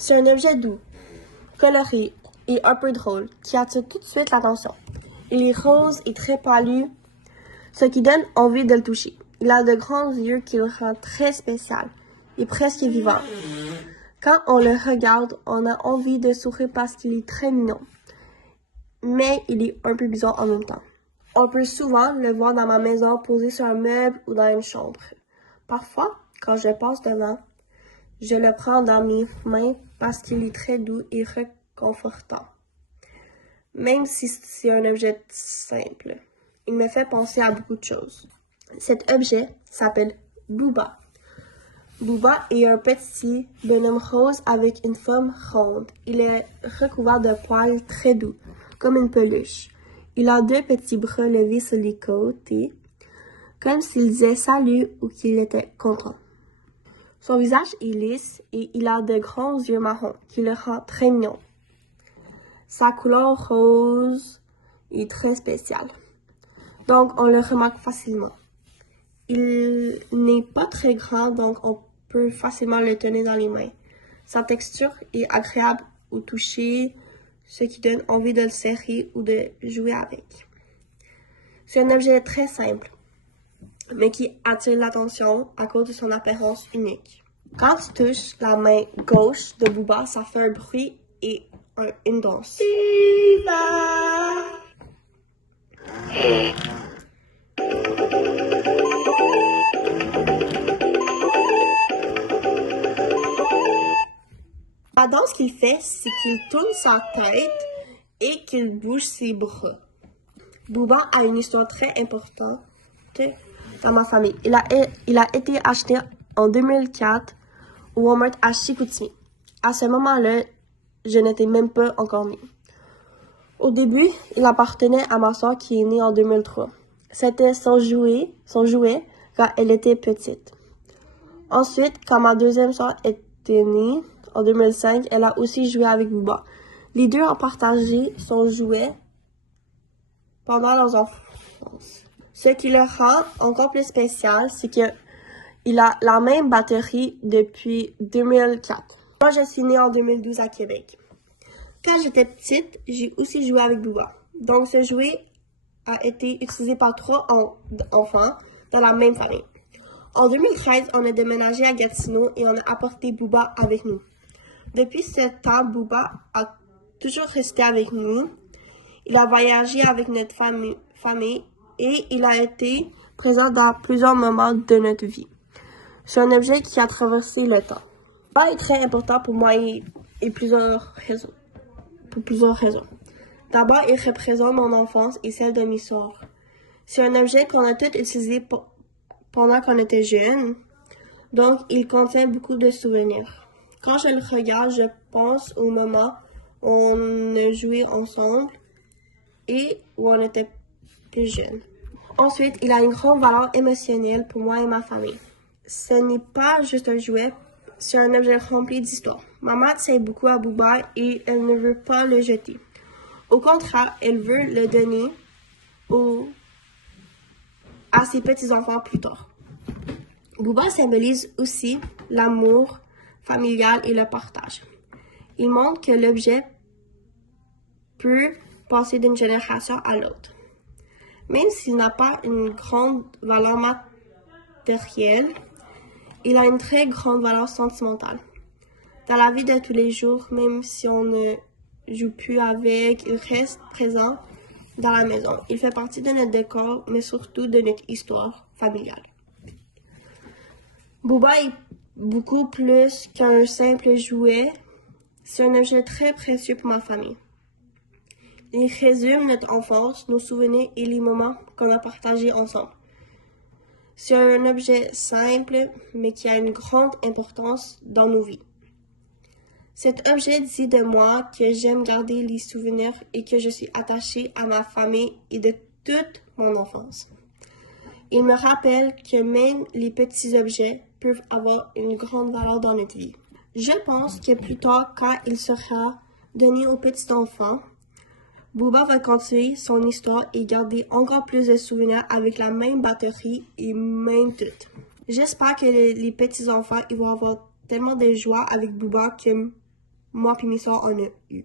C'est un objet doux, coloré et un peu drôle qui attire tout de suite l'attention. Il est rose et très pâlu, ce qui donne envie de le toucher. Il a de grands yeux qui le rendent très spécial et presque vivant. Quand on le regarde, on a envie de sourire parce qu'il est très mignon. Mais il est un peu bizarre en même temps. On peut souvent le voir dans ma maison posé sur un meuble ou dans une chambre. Parfois, quand je passe devant, je le prends dans mes mains parce qu'il est très doux et réconfortant. Même si c'est un objet simple, il me fait penser à beaucoup de choses. Cet objet s'appelle Booba. Booba est un petit bonhomme rose avec une forme ronde. Il est recouvert de poils très doux, comme une peluche. Il a deux petits bras levés sur les côtés, comme s'il disait salut ou qu'il était content. Son visage est lisse et il a de grands yeux marrons qui le rendent très mignon. Sa couleur rose est très spéciale, donc on le remarque facilement. Il n'est pas très grand, donc on peut facilement le tenir dans les mains. Sa texture est agréable au toucher, ce qui donne envie de le serrer ou de jouer avec. C'est un objet très simple, mais qui attire l'attention à cause de son apparence unique. Quand tu touches la main gauche de Booba, ça fait un bruit et une danse. La danse qu'il fait, c'est qu'il tourne sa tête et qu'il bouge ses bras. Booba a une histoire très importante dans ma famille. Il a été acheté en 2004 au Walmart à Chicoutimi. À ce moment-là, je n'étais même pas encore née. Au début, il appartenait à ma soeur qui est née en 2003. C'était son jouet quand elle était petite. Ensuite, quand ma deuxième soeur était née, en 2005, elle a aussi joué avec Booba. Les deux ont partagé son jouet pendant leur enfance. Ce qui le rend encore plus spécial, c'est qu'il a la même batterie depuis 2004. Moi, je suis née en 2012 à Québec. Quand j'étais petite, j'ai aussi joué avec Booba. Donc, ce jouet a été utilisé par 3 enfants dans la même famille. En 2013, on a déménagé à Gatineau et on a apporté Booba avec nous. Depuis ce temps, Booba a toujours resté avec nous. Il a voyagé avec notre famille et il a été présent dans plusieurs moments de notre vie. C'est un objet qui a traversé le temps. Booba est très important pour moi et pour plusieurs raisons. D'abord, il représente mon enfance et celle de mes soeurs. C'est un objet qu'on a tous utilisé pendant qu'on était jeunes, donc il contient beaucoup de souvenirs. Quand je le regarde, je pense au moment où on a joué ensemble et où on était plus jeunes. Ensuite, il a une grande valeur émotionnelle pour moi et ma famille. Ce n'est pas juste un jouet, c'est un objet rempli d'histoire. Maman tient beaucoup à Booba et elle ne veut pas le jeter. Au contraire, elle veut le donner à ses petits-enfants plus tard. Booba symbolise aussi l'amour familial et le partage. Il montre que l'objet peut passer d'une génération à l'autre. Même s'il n'a pas une grande valeur matérielle, il a une très grande valeur sentimentale. Dans la vie de tous les jours, même si on ne joue plus avec, il reste présent dans la maison. Il fait partie de notre décor, mais surtout de notre histoire familiale. Booba est beaucoup plus qu'un simple jouet. C'est un objet très précieux pour ma famille. Il résume notre enfance, nos souvenirs et les moments qu'on a partagés ensemble. C'est un objet simple, mais qui a une grande importance dans nos vies. Cet objet dit de moi que j'aime garder les souvenirs et que je suis attachée à ma famille et de toute mon enfance. Il me rappelle que même les petits objets peuvent avoir une grande valeur dans notre vie. Je pense que plus tard, quand il sera donné aux petits-enfants, Booba va continuer son histoire et garder encore plus de souvenirs avec la même batterie et même tout. J'espère que les petits-enfants ils vont avoir tellement de joie avec Booba que Moi puis mes soeurs, on a eu.